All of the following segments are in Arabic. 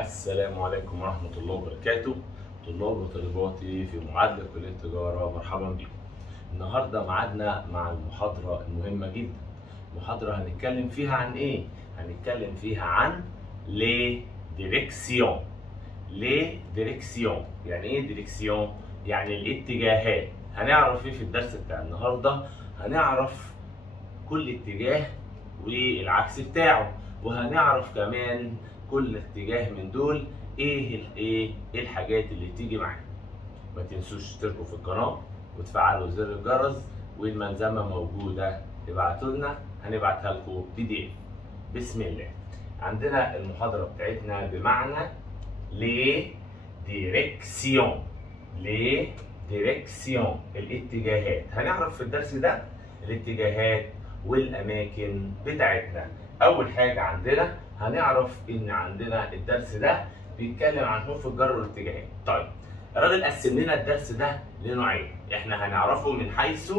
السلام عليكم ورحمة الله وبركاته. طلاب وطالباتي في معادلة كلية التجارة، مرحبا بكم. النهارده ميعادنا مع المحاضرة المهمة جدا. محاضرة هنتكلم فيها عن ايه؟ هنتكلم فيها عن لي ديريكسيون. لي ديريكسيون، يعني ايه ديريكسيون؟ يعني الاتجاهات. هنعرف ايه في الدرس بتاع النهارده؟ هنعرف كل اتجاه والعكس بتاعه، وهنعرف كمان كل اتجاه من دول ايه الحاجات اللي بتيجي معاه. ما تنسوش تشتركوا في القناه وتفعلوا زر الجرس، والملزمه موجوده ابعتوا لنا هنبعتها لكم PDF. بسم الله. عندنا المحاضره بتاعتنا بمعنى لي ديريكسيون. لي ديريكسيون، الاتجاهات. هنعرف في الدرس ده الاتجاهات والاماكن بتاعتنا. اول حاجه عندنا هنعرف ان عندنا الدرس ده بيتكلم عن حروف الجر والاتجاهات. طيب الراجل قسم لنا الدرس ده لنوعين، احنا هنعرفه من حيث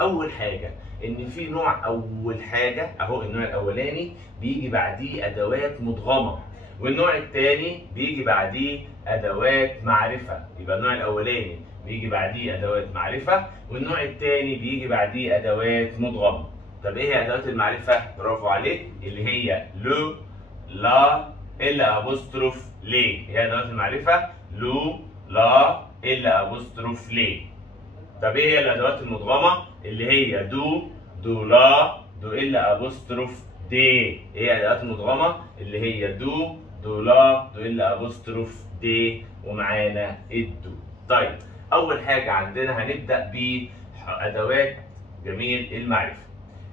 اول حاجه ان في نوع، اول حاجه اهو النوع الاولاني بيجي بعديه ادوات مدغمه، والنوع الثاني بيجي بعديه ادوات معرفه. يبقى النوع الاولاني بيجي بعديه ادوات معرفه، والنوع الثاني بيجي بعديه ادوات مدغمه. طب ايه هي ادوات المعرفه؟ برافو عليك، اللي هي لو، لا، الا ابوستروف لي. هي ادوات المعرفه لو، لا، الا ابوستروف لي. طب ايه هي الادوات المدغمه؟ اللي هي دو، دو لا، دو الا ابوستروف دي. ايه هي الادوات المدغمه؟ اللي هي دو، دو لا، دو الا ابوستروف دي، ومعانا الدو. طيب اول حاجه عندنا هنبدا بادوات جميل المعرفه.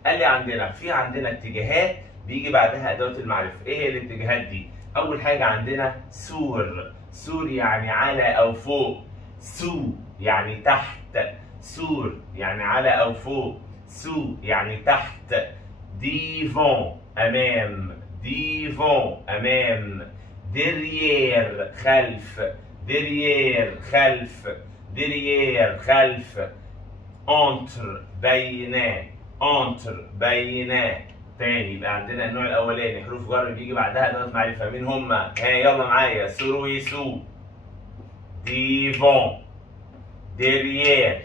قال لي عندنا اتجاهات بيجي بعدها ادوات المعرفه. ايه هي الاتجاهات دي؟ اول حاجه عندنا سور. سور يعني على او فوق. سو يعني تحت. سور يعني على او فوق. سو يعني تحت. ديفون امام. ديفون امام. ديريير خلف. ديريير خلف. ديريير خلف. انتر بيناه. انتر بيناه. تاني يبقى عندنا النوع الاولاني حروف جر بيجي بعدها ادوات معرفه. مين هم؟ يلا معايا. سور ويسو. ديفون. ديريير.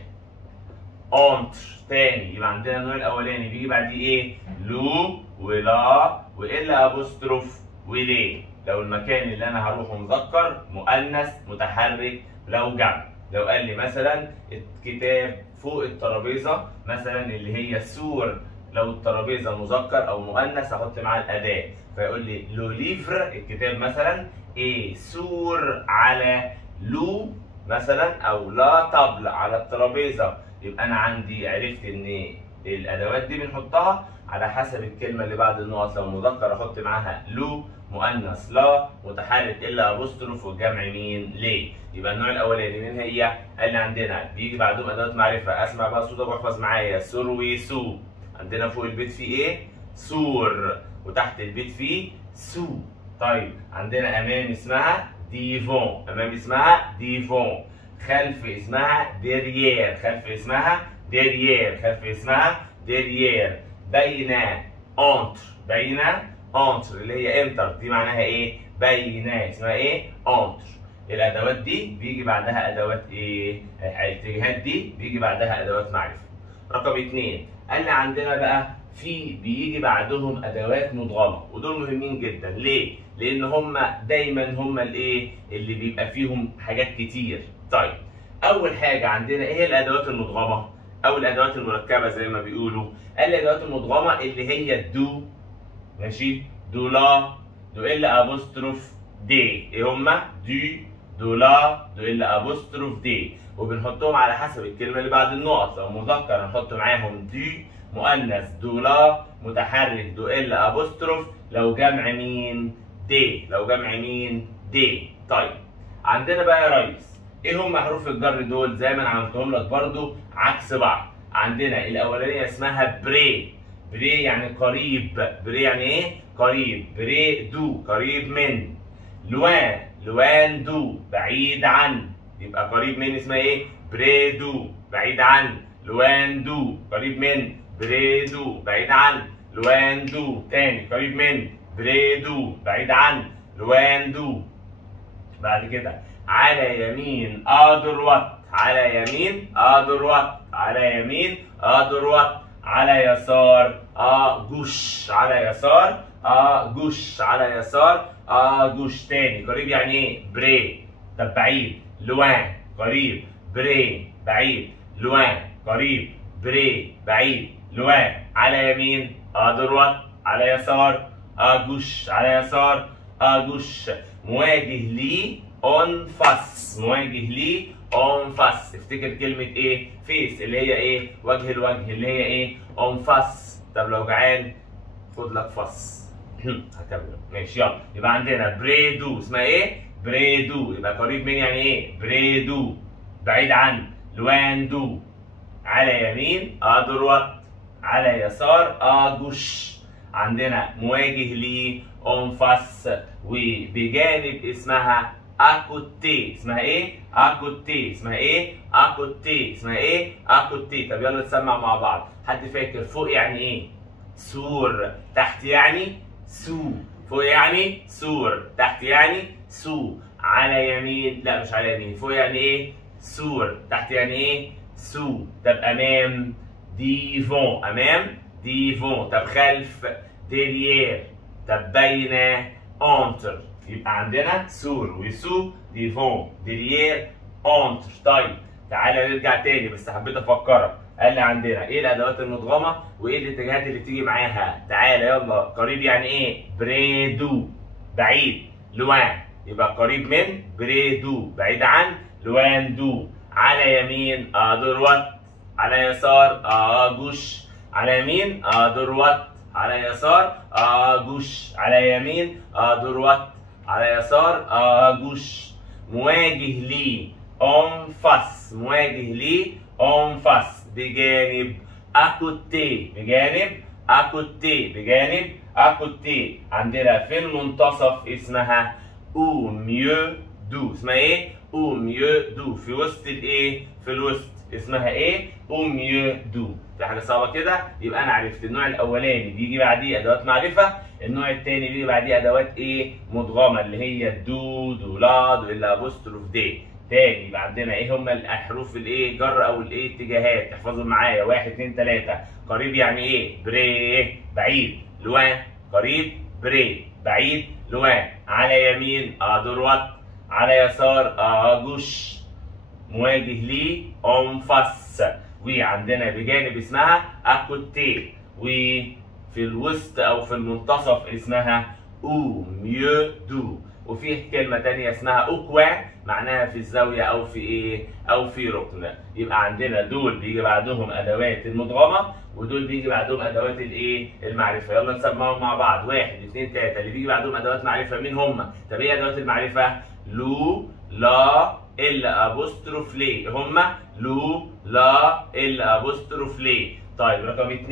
انتر. تاني يبقى عندنا النوع الاولاني بيجي بعديه ايه؟ لو ولا والا ابوستروف وليه. لو المكان اللي انا هروحه مذكر، مؤنث، متحرك. لو جمع، لو قال لي مثلا الكتاب فوق الترابيزه مثلا اللي هي سور، لو الترابيزه مذكر او مؤنث احط معاه الاداه، فيقول لي لو ليفر الكتاب مثلا ايه سور على لو مثلا، او لا طبل على الترابيزه. يبقى انا عندي عرفت ان الادوات دي بنحطها على حسب الكلمه اللي بعد النقط. لو مذكر احط معاها لو، مؤنث لا، متحرك الا ابوستروف، والجمع مين؟ ليه. يبقى النوع الاولاني مين هي؟ قال لي عندنا بيجي بعدهم ادوات معرفه. اسمع بقى الصوت واحفظ معايا. سور وسو. عندنا فوق البيت فيه ايه؟ سور، وتحت البيت فيه سو. طيب عندنا امام اسمها ديفون. امام اسمها ديفون. خلف اسمها ديريير. خلف اسمها ديريير. خلف اسمها ديريير. بين انتر. بين انتر اللي هي انتر، دي معناها ايه؟ بين، اسمها ايه؟ انتر. الادوات دي بيجي بعدها ادوات ايه؟ الاتجاهات دي بيجي بعدها ادوات معرفه. رقم 2 قال لي عندنا بقى بيجي بعدهم ادوات مدغمه، ودول مهمين جدا. ليه؟ لان هم دايما هم الايه؟ اللي بيبقى فيهم حاجات كتير. طيب اول حاجه عندنا ايه هي الادوات المدغمه او الادوات المركبه زي ما بيقولوا؟ قال لي الادوات المدغمه اللي هي الدو، ماشي، دو لا، دو الا ابوستروف دي. ايه هما؟ دو، دو لا، دو الا ابوستروف دي، وبنحطهم على حسب الكلمه اللي بعد النقط. لو مذكر هنحط معاهم دو، مؤنث دو لا، متحرك دو الا ابوستروف. لو جمع مين؟ دي. لو جمع مين؟ دي. طيب عندنا بقى يا ريس ايه هم حروف الجر دول؟ زي ما انا عملتهم لك برضو عكس بعض. عندنا الاولانيه اسمها بري. بري يعني قريب. بري يعني ايه؟ قريب. بري دو قريب من. لوان. لوان دو بعيد عن. يبقى قريب من اسمها ايه؟ بري دو بعيد عن. لوان دو قريب من. بري دو بعيد عن. لوان دو. تاني قريب من. بري دو بعيد عن. لوان دو. بعد كده على يمين ادروات، على يمين ادروات، على يمين ادروات، على يسار جوش، على يسار جوش، على يسار جوش. تاني قريب يعني ايه؟ بري. طب بعيد لوان، قريب بري، بعيد لوان، قريب بري، بعيد لوان. على يمين ادروات، على يسار جوش، على يسار جوش. مواجه لي اون فاس، مواجه لي اون فاس. افتكر كلمة ايه؟ فيس، اللي هي ايه؟ وجه الوجه، اللي هي ايه؟ اون فاس. طب لو جعان خد لك فاس. هكمل ماشي يلا. يبقى عندنا بريدو، اسمها ايه؟ بريدو. يبقى قريب من يعني ايه؟ بريدو. بعيد عن لواندو. على يمين ادروات، على يسار اجوش. عندنا مواجه لي اون فاس، وبجانب اسمها اكوتي. اسمها ايه؟ اكوتي. اسمها ايه؟ اكوتي. اسمها ايه؟ اكوتي. طب يلا نسمع مع بعض. حد فاكر فوق يعني ايه؟ سور. تحت يعني سو. فوق يعني سور، تحت يعني سو. على يمين، لا مش على يمين، فوق يعني ايه؟ سور، تحت يعني ايه؟ سو. طب امام ديفون، امام ديفون. طب خلف ديريير. طب بين انتر. يبقى عندنا سور وسو، ديفون، ديريير، انتر. طيب تعالى نرجع تاني، بس حبيت افكرك. قال لي عندنا ايه الادوات المدغمه وايه الاتجاهات اللي تيجي معاها. تعالى يلا. قريب يعني ايه؟ بريدو. بعيد لوان، يبقى قريب من بريدو، بعيد عن لواندو. على يمين ادروات، على يسار اجوش. على يمين ادروات، على يسار اجوش. على يمين ادروات، على يسار اجوش. مواجه لي اون فاس، مواجه لي اون فاس. بجانب اكوتي، بجانب اكوتي، بجانب اكوتي. عندنا في المنتصف اسمها او ميو دو. اسمها ايه؟ او ميو دو. في وسط الايه؟ في الوسط. اسمها ايه؟ او ميو دو. في حاجه صعبه كده؟ يبقى انا عرفت النوع الاولاني بيجي بعديه ادوات معرفه، النوع الثاني بيجي بعديه ادوات ايه؟ مدغمه، اللي هي دو، دولاد، والا ابوستروف دي. تاني يبقى عندنا ايه هم الحروف الايه؟ جر او الايه؟ اتجاهات. احفظهم معايا 1 2 3. قريب يعني ايه؟ بري، بعيد لوان، قريب بري، بعيد لوان. على يمين ادروات، على يسار اجوش. مواجه لي اون فاس. وعندنا بجانب اسمها اكوتي، وفي الوسط او في المنتصف اسمها او ميو دو. وفي كلمة تانية اسمها اوكوا، معناها في الزاوية او في ايه؟ او في ركن. يبقى عندنا دول بيجي بعدهم ادوات المدغمة، ودول بيجي بعدهم ادوات الايه؟ المعرفة. يلا نسمعهم مع بعض 1 2 3. اللي بيجي بعدهم ادوات معرفة مين هم؟ طب ايه ادوات المعرفة؟ لو، لا، الا ابوستروف لي. هم لو، لا، الا ابوستروف لي. طيب رقم 2،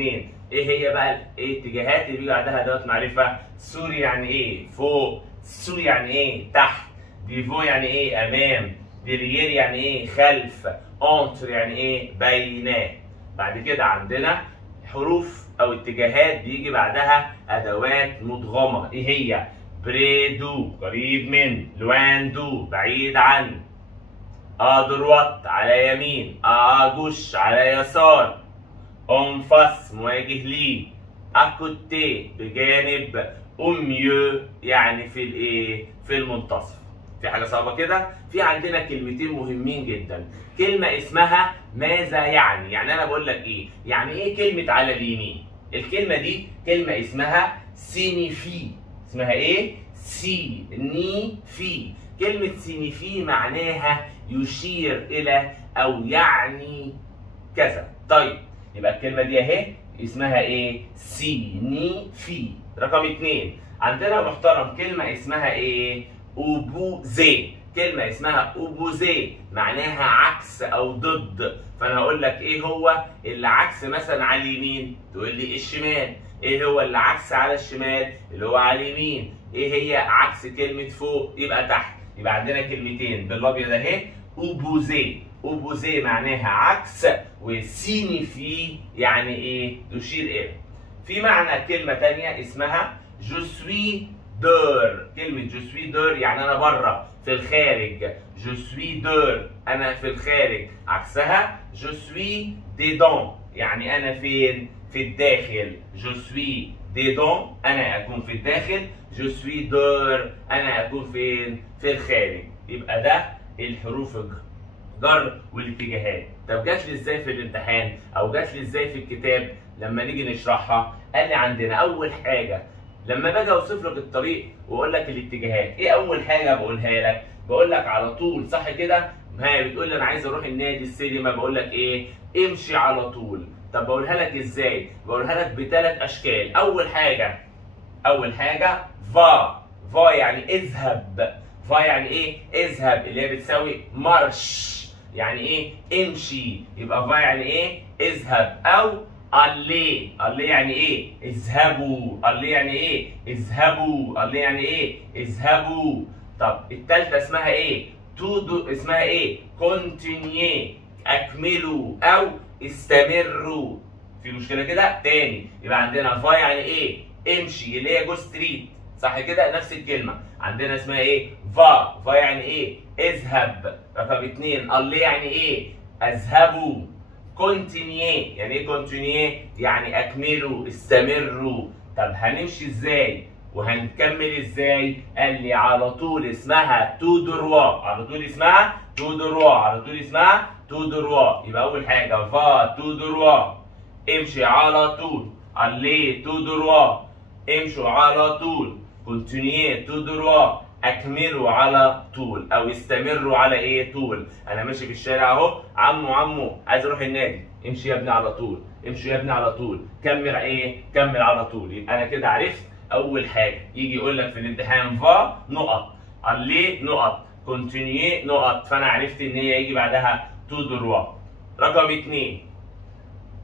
ايه هي بقى ايه الاتجاهات اللي بيجي بعدها ادوات معرفة؟ سور يعني ايه؟ فوق. سو يعني ايه؟ تحت. ديفو يعني ايه؟ امام. ديريير يعني ايه؟ خلف. انتر يعني ايه؟ بين. بعد كده عندنا حروف او اتجاهات بيجي بعدها ادوات مدغمه. ايه هي؟ بريدو، قريب من. لواندو، بعيد عن. ادروات، على يمين. اجوش، على يسار. انفاس، مواجه لي. اكوتي، بجانب. اوميو يعني في الايه؟ في المنتصف. في حاجه صعبه كده؟ في عندنا كلمتين مهمين جدا. كلمه اسمها ماذا يعني؟ يعني انا بقول لك ايه؟ يعني ايه كلمه على اليمين؟ الكلمه دي كلمه اسمها سينيفي. اسمها ايه؟ سينيفي. كلمه سينيفي معناها يشير الى او يعني كذا. طيب يبقى الكلمه دي اهي اسمها ايه؟ سينيفي. رقم 2 عندنا محترم كلمة اسمها ايه؟ اوبوزي. كلمة اسمها اوبوزي معناها عكس او ضد. فانا هقول لك ايه هو اللي عكس مثلا على اليمين؟ تقول لي الشمال. ايه هو اللي عكس على الشمال؟ اللي هو على اليمين. ايه هي عكس كلمة فوق؟ يبقى تحت. يبقى عندنا كلمتين بالابيض اهي. اوبوزي. اوبوزي معناها عكس، وسينيفي يعني ايه؟ تشير الى. في معنى كلمة تانية اسمها جو سوي دور. كلمة جو سوي دور يعني أنا بره في الخارج. جو سوي دور أنا في الخارج. عكسها جو سوي ديدون يعني أنا فين؟ في الداخل. جو سوي ديدون أنا أكون في الداخل. جو سوي دور أنا أكون فين؟ في الخارج. يبقى ده الحروف الجر والاتجاهات. طب جات لي ازاي في الامتحان او جات لي ازاي في الكتاب لما نيجي نشرحها؟ قال لي عندنا اول حاجه لما باجي اوصف لك الطريق واقول لك الاتجاهات، ايه اول حاجه بقولها لك؟ بقول لك على طول، صح كده؟ ها بتقول لي انا عايز اروح النادي السينما، بقول لك ايه؟ امشي على طول. طب بقولها لك ازاي؟ بقولها لك بثلاث اشكال. اول حاجه فا يعني اذهب. فا يعني ايه؟ اذهب، اللي هي بتساوي مارش يعني ايه؟ امشي. يبقى فا يعني ايه؟ اذهب. او اللي يعني ايه؟ اذهبوا. اللي يعني ايه؟ اذهبوا. اللي يعني ايه؟ اذهبوا. طب الثالثه اسمها ايه؟ اسمها ايه؟ كونتينيي، اكملوا او استمروا. في مشكله كده؟ تاني يبقى عندنا فا يعني ايه؟ امشي، اللي هي جو ستريت، صح كده؟ نفس الكلمه. عندنا اسمها ايه؟ فا يعني ايه؟ اذهب. رقم 2 اللي يعني ايه؟ اذهبوا. كونتينيي يعني ايه؟ كونتينيي يعني اكملوا، استمروا. طب هنمشي ازاي وهنكمل ازاي؟ قال لي على طول اسمها تو دروا. على طول اسمها تو دروا. على طول اسمها تو دروا. يبقى اول حاجه فا تو دروا، امشي على طول. اللي تو دروا، امشوا على طول. كونتينيي تو دروا، اكملوا على طول او استمروا على ايه؟ طول. انا ماشي في الشارع اهو، عمو عايز اروح النادي، امشي يا ابني على طول. امشي يا ابني على طول. كمل ايه؟ كمل على طول. يبقى انا كده عرفت اول حاجه. يجي يقول لك في الامتحان فا نقط، اللي نقط، كونتينيي نقط، فانا عرفت ان هي يجي بعدها تو دروا. رقم 2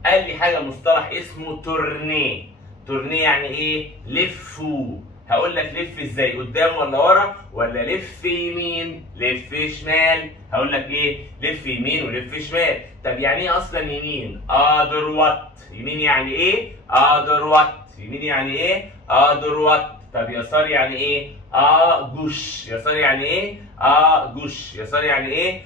قال لي حاجه مصطلح اسمه تورنيه. تورنيه يعني ايه؟ لفوا. هقول لك لف ازاي؟ قدام ولا ورا ولا لف يمين لف شمال؟ هقول لك ايه؟ لف يمين ولف شمال. طب يعني ايه اصلا يمين؟ دروت. يمين يعني ايه؟ دروت. يمين يعني ايه؟ دروت. طب يسار يعني ايه؟ جوش. يسار يعني ايه؟ جوش. يسار يعني ايه؟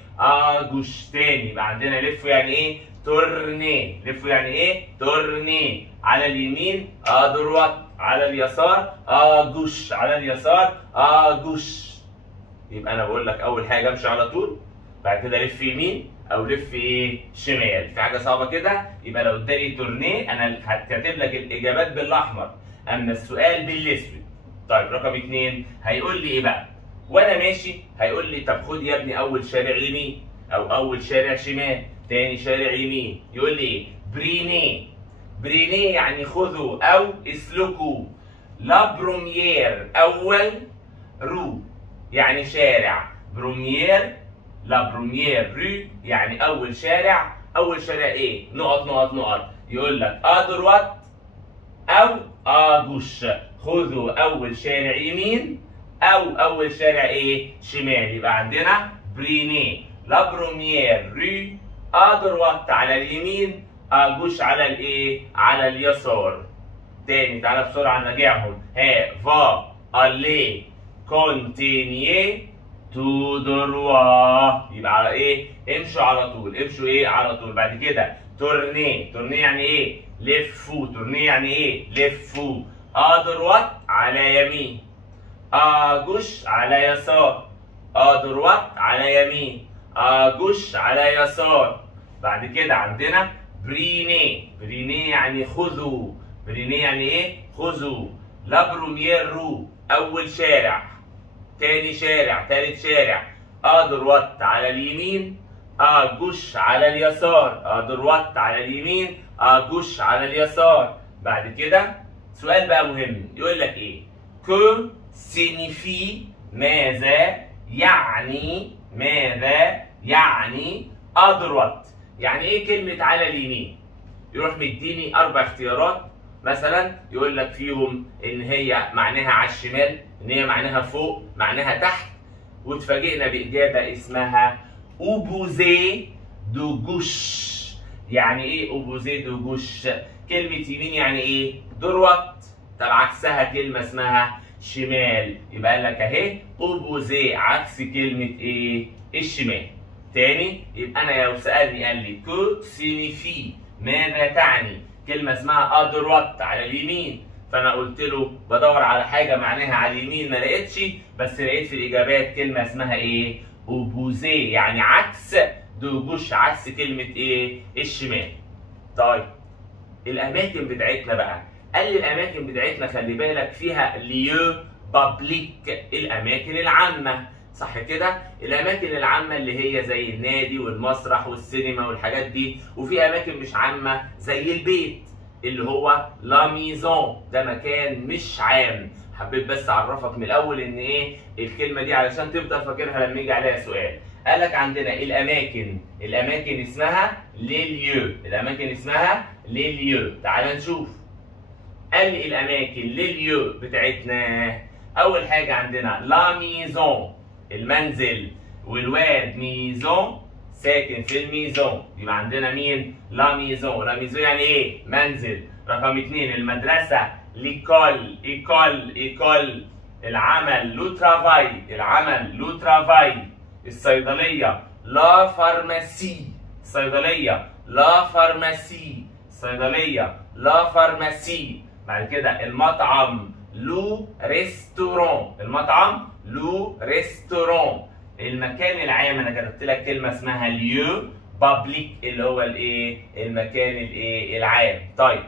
جوش. تاني يبقى عندنا لف يعني ايه؟ تورني. لف يعني ايه؟ تورني. على اليمين دروت، على اليسار جوش. على اليسار جوش. يبقى انا بقول لك اول حاجه امشي على طول، بعد كده لف يمين او لف ايه؟ شمال. في حاجه صعبه كده؟ يبقى لو اداني تورنيه انا هكتب لك الاجابات بالاحمر، اما السؤال بالاسود. طيب رقم 2 هيقول لي ايه بقى؟ وانا ماشي هيقول لي طب خد يا ابني اول شارع يمين او اول شارع شمال، تاني شارع يمين. يقول لي ايه؟ برينيه. برينيه يعني خذوا او اسلكوا. لا بروميير اول، رو يعني شارع. بروميير، لا بروميير رو يعني اول شارع. اول شارع ايه؟ نقط نقط نقط. يقول لك دروات او جوش. خذوا اول شارع يمين او اول شارع ايه؟ شمال. يبقى عندنا برينيه، لا بروميير رو، دروات على اليمين، جوش على الايه؟ على اليسار. تاني تعالى بسرعه نراجعهم. فا اللي كونتينيي تو دروا. يبقى على ايه؟ امشوا على طول. امشوا ايه؟ على طول. بعد كده تورنيه. تورنيه يعني ايه؟ لفوا. تورنيه يعني ايه؟ لفوا. دروات على يمين، جوش على يسار. دروات على يمين، جوش على يسار. بعد كده عندنا برينيه. برينيه يعني خذوا. برينيه يعني ايه؟ خذوا. لا بروميير رو اول شارع، تاني شارع، تالت شارع. دروات على اليمين، جوش على اليسار. دروات على اليمين، جوش على اليسار. بعد كده سؤال بقى مهم، يقول لك ايه؟ كو سينيفي ماذا يعني؟ ماذا يعني دروات؟ يعني ايه كلمة على اليمين؟ يروح مديني 4 اختيارات مثلا، يقول لك فيهم ان هي معناها على الشمال، ان هي معناها فوق، معناها تحت، واتفاجئنا باجابه اسمها اوبوزي دو جوش. يعني ايه اوبوزي دو جوش؟ كلمه يمين يعني ايه؟ دروت. طب عكسها كلمه اسمها شمال. يبقى قال لك اهي اوبوزي عكس كلمه ايه؟ الشمال. تاني يبقى انا لو سالني قال لي كو سينيفي ماذا تعني؟ كلمه اسمها ادروات على اليمين، فانا قلت له بدور على حاجه معناها على اليمين ما لقيتش، بس لقيت في الاجابات كلمه اسمها ايه؟ اوبوزي يعني عكس دوجوش، عكس كلمه ايه؟ الشمال. طيب الاماكن بتاعتنا بقى، قال لي الاماكن بتاعتنا خلي بالك فيها ليو بابليك، الاماكن العامه، صح كده؟ الاماكن العامه اللي هي زي النادي والمسرح والسينما والحاجات دي، وفي اماكن مش عامه زي البيت اللي هو لا ميزون، ده مكان مش عام. حبيت بس اعرفك من الاول ان ايه الكلمه دي علشان تفضل فاكرها لما يجي عليها سؤال. قال لك عندنا الاماكن اسمها ليليو، الاماكن اسمها ليليو. تعال نشوف. قال لي الاماكن ليليو بتاعتنا، اول حاجه عندنا لا ميزون المنزل، والواد ميزون ساكن في الميزون، يبقى عندنا مين؟ لا ميزون. لا ميزون يعني ايه؟ منزل. رقم 2 المدرسه ليكول، ايكول. العمل لو ترافاي، العمل لو ترافاي. الصيدليه لا فارماسي، الصيدليه لا فارماسي، الصيدليه لا فارماسي. بعد كده المطعم لو ريستورون، المطعم لو ريستورون. المكان العام انا كتبت لك كلمه اسمها ليو بابليك اللي هو الايه؟ المكان الايه؟ العام. طيب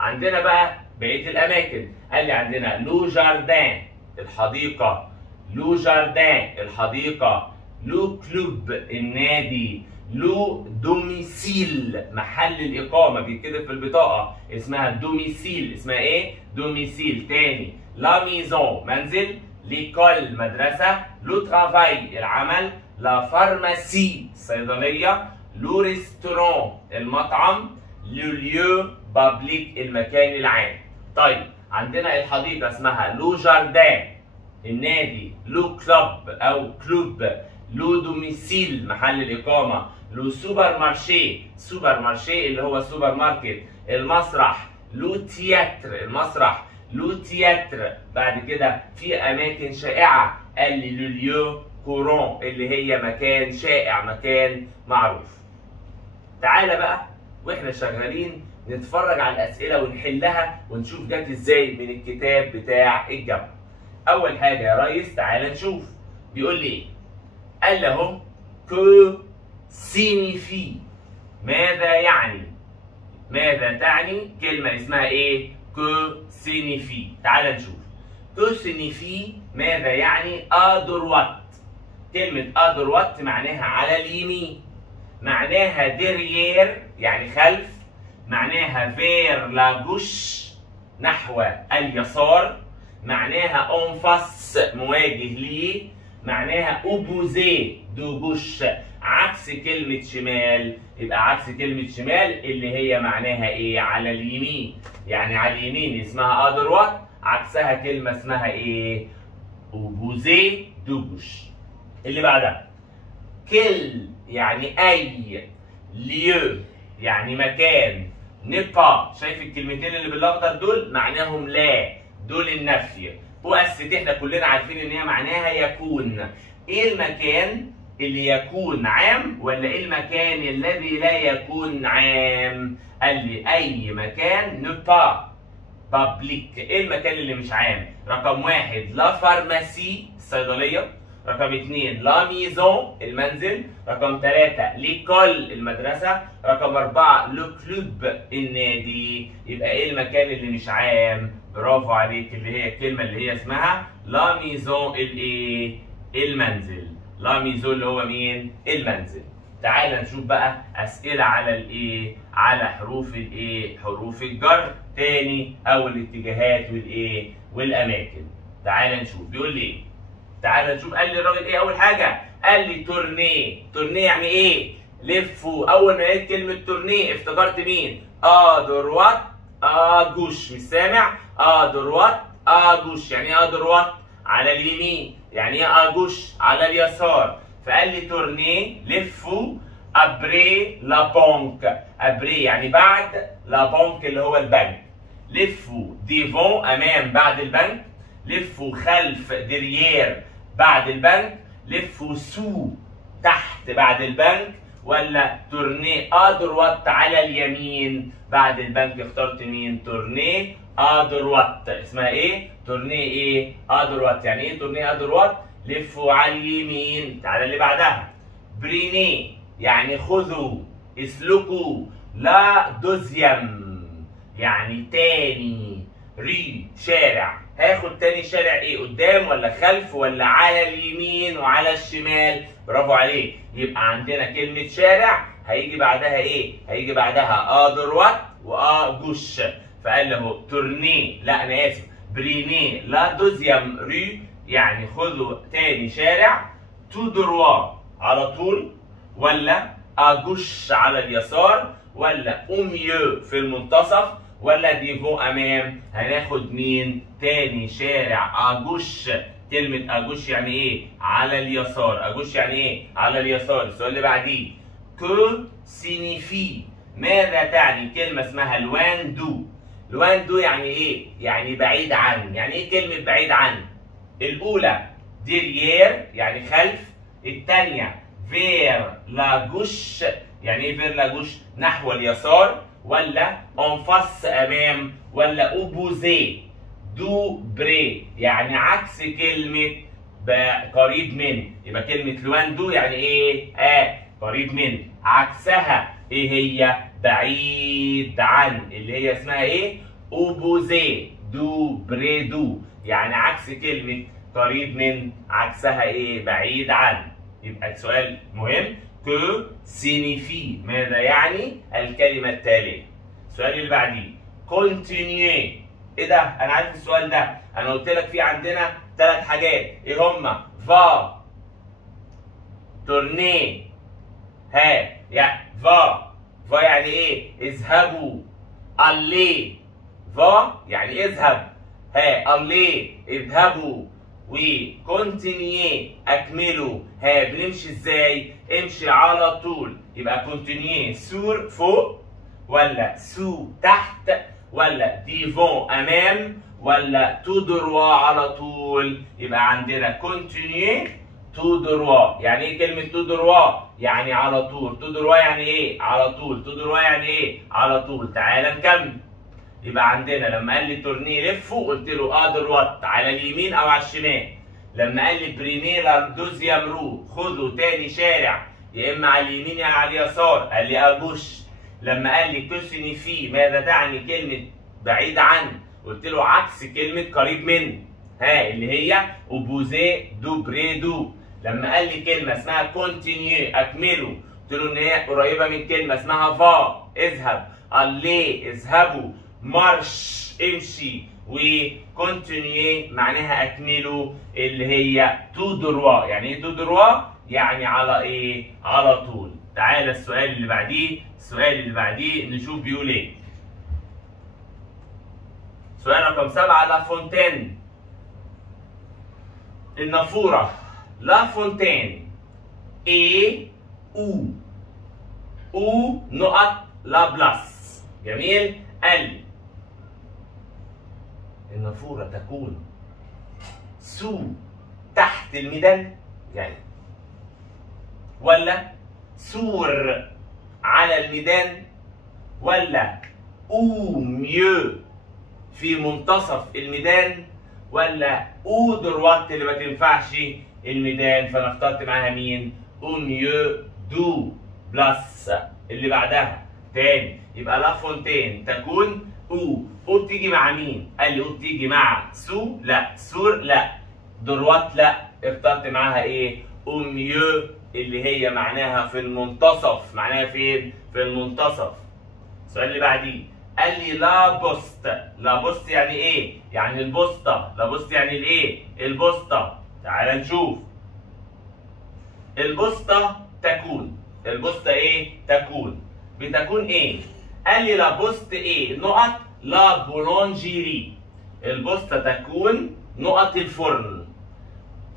عندنا بقى بقيه الاماكن، قال لي عندنا لو جاردان الحديقه، لو جاردان الحديقه، لو كلوب النادي، لو دوميسيل محل الاقامه بيتكتب في البطاقه اسمها دوميسيل، اسمها ايه؟ دوميسيل. تاني لا ميزون منزل، ليكول مدرسه، لو ترافاي العمل، لا فارماسي الصيدليه، لو ريستورون المطعم، لو ليو بابليك المكان العام. طيب عندنا الحديقه اسمها لو جاردان، النادي لو كلوب او كلوب، لو دوميسيل محل الاقامه، لو سوبر مارشي، سوبر مارشي اللي هو سوبر ماركت، المسرح لو تياتر، المسرح لو تياتر. بعد كده في اماكن شائعه، قال لي لو ليو كورون اللي هي مكان شائع، مكان معروف. تعالى بقى واحنا شغالين نتفرج على الاسئله ونحلها ونشوف جت ازاي من الكتاب بتاع الجامعه. اول حاجه يا ريس تعالى نشوف بيقول لي ايه. قال لي اهو كو سينيفي ماذا يعني؟ ماذا تعني كلمه اسمها ايه؟ كو سينيفي. تعال نشوف. كو سينيفي ماذا يعني؟ ادروات. كلمه ادروات معناها على اليمين، معناها ديريير يعني خلف، معناها فير لا جوش نحو اليسار، معناها اونفاس مواجه ليه، معناها اوبوزي دو جوش عكس كلمة شمال. يبقى عكس كلمة شمال اللي هي معناها ايه؟ على اليمين. يعني على اليمين اسمها ادروات، عكسها كلمة اسمها ايه؟ اوبوزي دو جوش. اللي بعدها كل يعني اي، ليو يعني مكان، نبا شايف الكلمتين اللي بالاخضر دول معناهم لا، دول النفي. وأست احنا كلنا عارفين ان هي معناها يكون. ايه المكان اللي يكون عام ولا ايه المكان الذي لا يكون عام؟ قال لي اي مكان نبا بابليك. ايه المكان اللي مش عام؟ رقم 1 لا فارماسي الصيدليه، رقم 2 لا ميزون المنزل، رقم 3 ليكول المدرسه، رقم 4 لو كلوب النادي. يبقى ايه المكان اللي مش عام؟ برافو عليك، اللي هي الكلمه اللي هي اسمها لا ميزون الايه؟ المنزل. لا ميزون اللي هو مين؟ المنزل. تعال نشوف بقى اسئله على الايه؟ على حروف الايه؟ حروف الجر تاني او الاتجاهات والايه؟ والاماكن. تعال نشوف بيقول لي ايه؟ تعال نشوف. قال لي الراجل ايه اول حاجه؟ قال لي تورنيه. تورنيه يعني ايه؟ لفوا. اول ما لقيت كلمه تورنيه افتكرت مين؟ دروات جوش. مش سامع؟ دروات جوش. يعني ايه دروات؟ على اليمين. يعني ايه جوش؟ على اليسار. فقال لي تورنيه لفوا ابري لا بونك. ابري يعني بعد، لا بونك اللي هو البنك. لفوا ديفون امام بعد البنك، لفوا خلف دريير بعد البنك، لفوا سو تحت بعد البنك، ولا تورني ادروات على اليمين بعد البنك؟ اخترت مين؟ تورني ادروات. اسمها ايه؟ تورني ايه؟ ادروات. يعني ايه تورني ادروات؟ لفوا على اليمين. تعالى اللي بعدها. بريني يعني خذوا، اسلكوا. لا دوزيام يعني تاني. ري شارع، هاخد تاني شارع ايه؟ قدام ولا خلف ولا على اليمين وعلى الشمال؟ برافو عليك. يبقى عندنا كلمة شارع هيجي بعدها ايه؟ هيجي بعدها ادروات واجوش. فقال له تورني، لا انا اسف، بريني لا دوزيام ري يعني خذوا تاني شارع. تو دروا على طول، ولا اجوش على اليسار، ولا اوميو في المنتصف، ولا ديفو امام؟ هناخد مين؟ تاني شارع اجوش. كلمة اجوش يعني ايه؟ على اليسار. اجوش يعني ايه؟ على اليسار. السؤال اللي بعديه. كو سينيفي، ماذا تعني كلمة اسمها لوان دو؟ لوان دو يعني ايه؟ يعني بعيد عن. يعني ايه كلمة بعيد عن؟ الأولى ديريير يعني خلف، الثانية فير لا جوش يعني ايه فير لا جوش؟ نحو اليسار، ولا انفاس امام، ولا اوبوزي دو بري يعني عكس كلمة قريب من. يبقى كلمة لوان دو يعني ايه؟ قريب من. عكسها ايه هي؟ بعيد عن، اللي هي اسمها ايه؟ اوبوزي دو بري دو يعني عكس كلمة قريب من، عكسها ايه؟ بعيد عن. يبقى السؤال مهم. كو سينيفي، ماذا يعني الكلمة التالية؟ السؤال اللي بعديه. كونتينيو. ايه ده؟ انا عارف السؤال ده، انا قلت لك في عندنا 3 حاجات، ايه هما؟ فا، تورني، يعني فا يعني ايه؟ اذهبوا. اللي فا يعني اذهب، اللي اذهبوا. وكونتينيي اكملوا. بنمشي ازاي؟ امشي على طول. يبقى كونتينيي سور فوق، ولا سو تحت، ولا ديفون امام، ولا تو دروا على طول. يبقى عندنا كونتينيي تو دروا. يعني ايه كلمة تو دروا؟ يعني على طول. تو دروا يعني ايه؟ على طول. تو دروا يعني ايه؟ على طول. تعالى نكمل. يبقى عندنا لما قال لي تورني لفوا قلت له ادروات على اليمين او على الشمال. لما قال لي بريني لا دوزيام رو خذوا تاني شارع يا اما على اليمين يا على اليسار، قال لي اجوش. لما قال لي كوسيني في، ماذا تعني كلمة بعيد عن؟ قلت له عكس كلمة قريب من، اللي هي اوبوزي دو بري دو. لما قال لي كلمة اسمها كونتينيو اكملوا، قلت له ان هي قريبة من كلمة اسمها فا اذهب، اللي اذهبوا، مارش امشي، وكونتينيو معناها اكملوا اللي هي تو دروا. يعني ايه تو دروا؟ يعني على ايه؟ على طول. تعالى السؤال اللي بعديه. السؤال اللي بعديه نشوف بيقول ايه. سؤال رقم 7. لا فونتين، النافورة. لا فونتين ايه او نقط لا بلس. جميل. قال النافورة تكون سو تحت الميدان يعني، ولا سور على الميدان، ولا او ميو في منتصف الميدان، ولا او دروات اللي ما تنفعش الميدان. فانا اخترت معاها مين؟ او ميو دو بلس. اللي بعدها تاني. يبقى لا فونتين تكون او بتيجي مع مين؟ قال لي او بتيجي مع سو لا، سور لا، دروات لا. اخترت معاها ايه؟ او ميو اللي هي معناها في المنتصف. معناها فين؟ في المنتصف. السؤال اللي بعديه. قال لي لا بوست. لا بوست يعني ايه؟ يعني البوسطة. لا بوست يعني الايه؟ البوسطة. تعال نشوف. البوسطة تكون. البوسطة ايه؟ تكون. بتكون ايه؟ قال لي لا بوست ايه؟ نقط لا بولونجيري. البوسطة تكون نقط الفرن.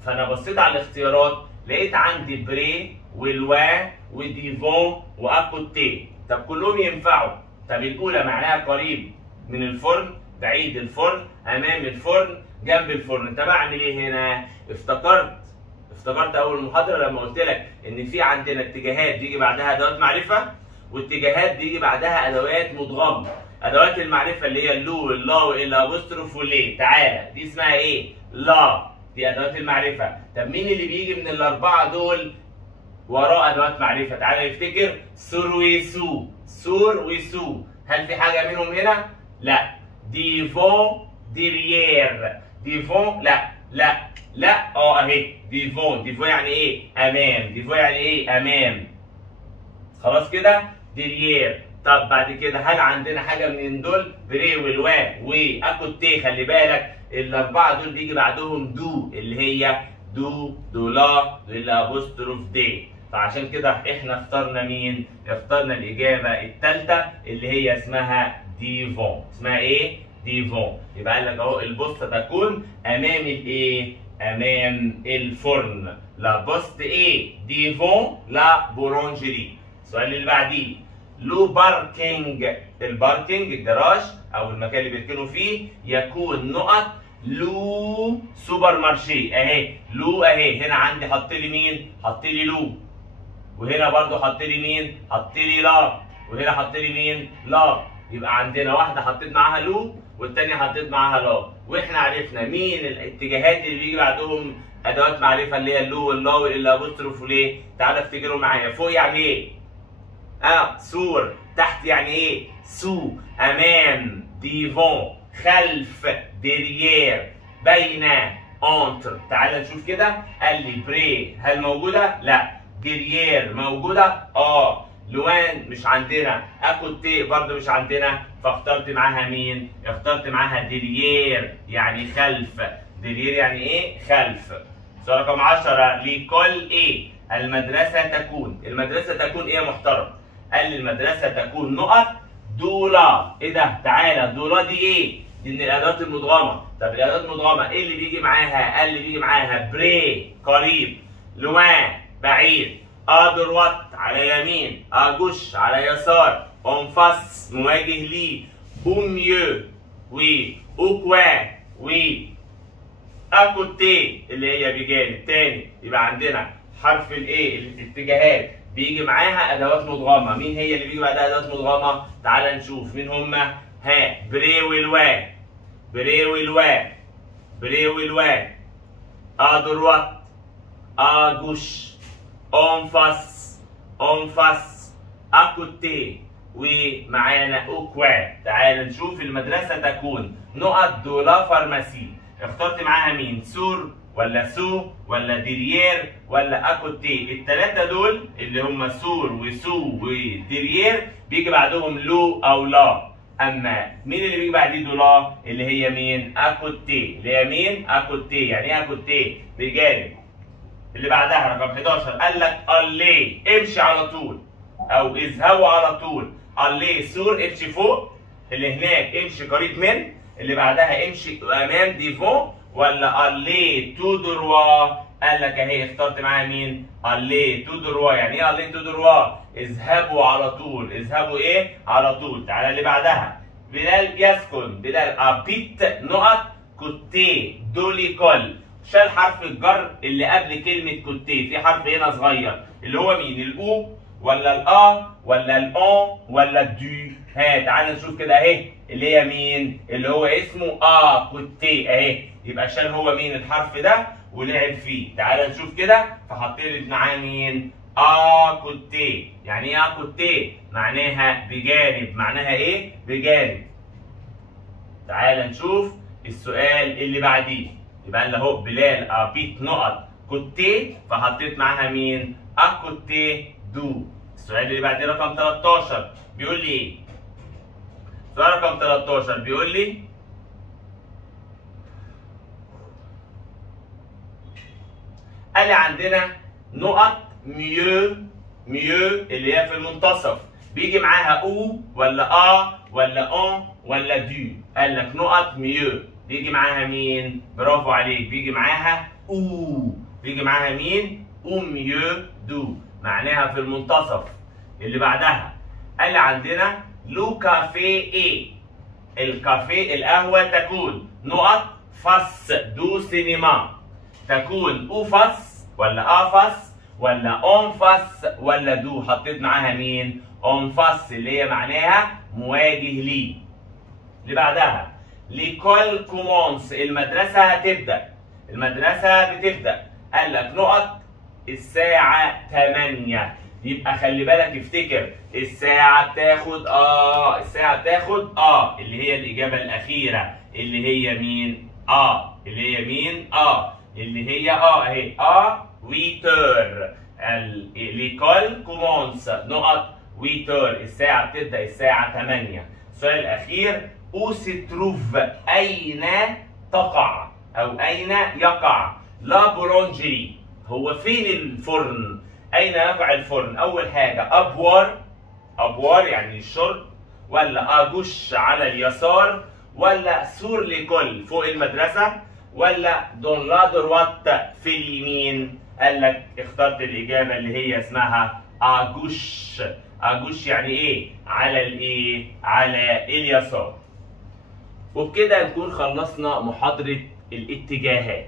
فانا بصيت على الاختيارات لقيت عندي بري والوا وديفون واكوتي. طب كلهم ينفعوا. طب الاولى معناها قريب من الفرن، بعيد الفرن، امام الفرن، جنب الفرن. طب اعمل ايه هنا؟ افتكرت اول محاضره لما قلت لك ان في عندنا اتجاهات بيجي بعدها ادوات معرفه، واتجاهات بيجي بعدها ادوات مدغمه. ادوات المعرفه اللي هي اللو واللا والابوستروف والليه. تعالى دي اسمها ايه؟ لا، دي ادوات المعرفه. طب مين اللي بيجي من الاربعه دول وراه ادوات معرفه؟ تعالى نفتكر. سور وسو، سور وسو. هل في حاجه منهم هنا؟ لا. ديفون ديريير. ديفون لا اهي. ديفون يعني ايه؟ امام. ديفون يعني ايه؟ امام. خلاص كده؟ ديريير. طب بعد كده هل عندنا حاجه من دول؟ بري والوا واكوتي. خلي بالك الاربعه دول بيجي بعدهم دو، اللي هي دو لا والابوستروف دي. فعشان كده احنا اخترنا مين؟ اخترنا الاجابه الثالثه اللي هي اسمها ديفون. اسمها ايه؟ ديفون. يبقى قال لك اهو البوسطه تكون امام الايه؟ امام الفرن. لا بوست ايه؟ ديفون لا بورونجري. السؤال اللي بعديه، لو باركينج. الباركينج الجراج او المكان اللي بيركنوا فيه يكون نقط لو سوبر مارشي. اهي لو اهي. هنا عندي حط لي مين؟ حط لي لو. وهنا برضو حط لي مين؟ حط لي لا. وهنا حط لي مين؟ لا. يبقى عندنا واحده حطيت معاها لو والثانيه حطيت معاها لا. واحنا عرفنا مين الاتجاهات اللي بيجي بعدهم ادوات معرفه اللي هي اللو واللا والابوستروف وليه. تعالى افتكروا معايا. فوق يعني ايه؟ سور. تحت يعني ايه؟ سو. امام ديفون. خلف ديريير. بين انتر. تعال نشوف كده. قال لي بري هل موجوده؟ لا. ديريير موجوده؟ لوان مش عندنا. اكوتي برضه مش عندنا. فاخترت معاها مين؟ اخترت معاها ديريير يعني خلف. ديريير يعني ايه؟ خلف. سؤال رقم 10، لكل ايه؟ المدرسه تكون. المدرسه تكون ايه يا محترم؟ قال لي المدرسه تكون نقط دولا. ايه ده؟ تعالى دولا دي ايه؟ دي من الادوات المدغمه. طب الادوات المدغمه ايه اللي بيجي معاها؟ قال لي بيجي معاها بري قريب، لوان بعيد، ادروات على يمين، اجوش على يسار، اونفاس مواجه ليه، اوميو اوكوا اكوتي اللي هي بجانب تاني. يبقى عندنا حرف الايه الاتجاهات بيجي معاها ادوات مدغمه. مين هي اللي بيجي بعدها ادوات مدغمه؟ تعال نشوف مين هما. بري والوا، بري والوا، ادروات، اجوش، اونفاس، اكوتي، ومعانا اوكوا. تعال نشوف. المدرسه تكون نقط دولا فارماسي. اخترت معاها مين؟ سور ولا سو ولا ديريير ولا اكوتي؟ الثلاثه دول اللي هم سور وسو وديريير بيجي بعدهم لو او لا. اما مين اللي بيجي بعديه دولا؟ اللي هي مين؟ اكوتي. اللي هي مين؟ اكوتي. يعني ايه اكوتي؟ بجانب. اللي بعدها رقم 11 قال لك الي امشي على طول او اذهبوا على طول. الي سور امشي فوق، اللي هناك امشي قريب من، اللي بعدها امشي امام ديفون، ولا الي تو دروا. قال لك اهي اخترت معاها مين؟ الي تو دروا. يعني ايه الي تو دروا؟ اذهبوا على طول. اذهبوا ايه؟ على طول. تعالى اللي بعدها. بلال يسكن. بلال ابيت نقط كوتي دولي كل. شال حرف الجر اللي قبل كلمة كوتي. في حرف هنا صغير اللي هو مين؟ الأو ولا الأ ولا الأن ولا الدو؟ تعالى نشوف كده اهي اللي هي مين؟ اللي هو اسمه كوتي اهي. يبقى شال هو مين؟ الحرف ده ولعب فيه. تعالى نشوف كده. فحطيت معاه مين؟ كوتي. يعني ايه كوتي؟ معناها بجانب. معناها ايه؟ بجانب. تعالى نشوف السؤال اللي بعديه. يبقى لنا اهو بلال ابيت نقط كوتي، فحطيت معاها مين؟ اكوتي دو. السؤال اللي بعديه رقم 13 بيقول لي ايه؟ السؤال رقم 13 بيقول لي قال لي عندنا نقط ميو اللي هي في المنتصف بيجي معاها او ولا ولا ان ولا دو. قال لك نقط ميو بيجي معاها مين؟ برافو عليك، بيجي معاها او. بيجي معاها مين؟ او ميو دو. معناها في المنتصف. اللي بعدها قال لي عندنا لو كافيه ايه؟ الكافيه القهوه تكون نقط فاس دو سينما تكون او فاس ولا افاس ولا اون فاس ولا دو. حطيت معاها مين؟ اون فاس اللي هي معناها مواجه لي. اللي بعدها ليكول كومونس، المدرسة هتبدأ. المدرسة بتبدأ. قال لك نقط الساعة 8. يبقى خلي بالك افتكر الساعة بتاخد الساعة بتاخد اللي هي الإجابة الأخيرة اللي هي مين؟ اللي هي مين؟ اللي هي اهي 8h. ليكول كومونس نقط 8h، الساعة بتبدأ الساعة 8. السؤال الأخير أو ستروف، أين تقع أو أين يقع؟ لا بولونجري، هو فين الفرن؟ أين يقع الفرن؟ أول حاجة أبوار يعني الشرب، ولا أجوش على اليسار، ولا سور ليكول فوق المدرسة، ولا دون لا دروات في اليمين؟ قال لك اخترت الإجابة اللي هي اسمها أجوش. أجوش يعني إيه؟ على الإيه؟ على اليسار. وبكده نكون خلصنا محاضرة الاتجاهات.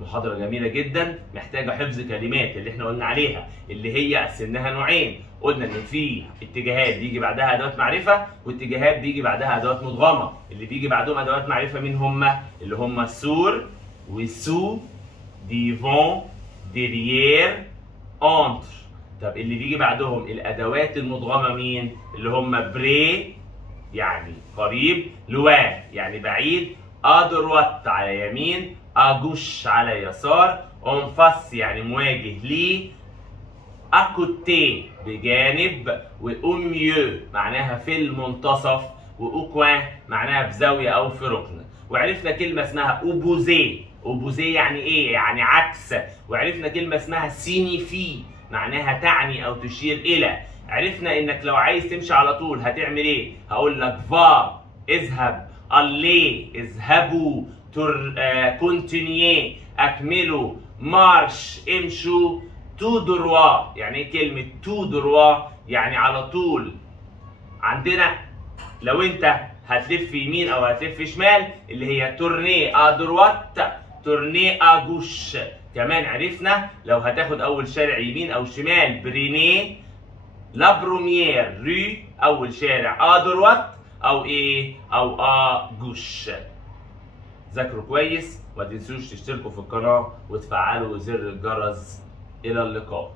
محاضرة جميلة جدا محتاجة حفظ كلمات اللي احنا قلنا عليها، اللي هي قسمناها نوعين. قلنا ان في اتجاهات بيجي بعدها ادوات معرفة، واتجاهات بيجي بعدها ادوات مدغمة. اللي بيجي بعدهم ادوات معرفة مين هما؟ اللي هما سور وسو، ديفون، ديريير، انتر. طب اللي بيجي بعدهم الادوات المدغمة مين؟ اللي هما بري يعني قريب، لوان يعني بعيد، ادروات على يمين، اجوش على يسار، اونفاس يعني مواجه لي، اكوتي بجانب، واوميو معناها في المنتصف، واوكوان معناها في زاويه او في ركن. وعرفنا كلمه اسمها اوبوزي. اوبوزي يعني ايه؟ يعني عكس. وعرفنا كلمه اسمها سينيفي معناها تعني او تشير الى. عرفنا انك لو عايز تمشي على طول هتعمل ايه؟ هقول لك فا اذهب، اللي اذهبوا، كونتينيي اكملوا، مارش امشوا، تو دروا. يعني ايه كلمه تو دروا؟ يعني على طول. عندنا لو انت هتلف يمين او هتلف شمال اللي هي تورني ادروات، تورني اجوش. كمان عرفنا لو هتاخد اول شارع يمين او شمال بريني، لا بروميير ري اول شارع ادروات او ايه؟ او جوش. ذاكروا كويس وما تنسوش تشتركوا في القناه وتفعلوا زر الجرس. الى اللقاء.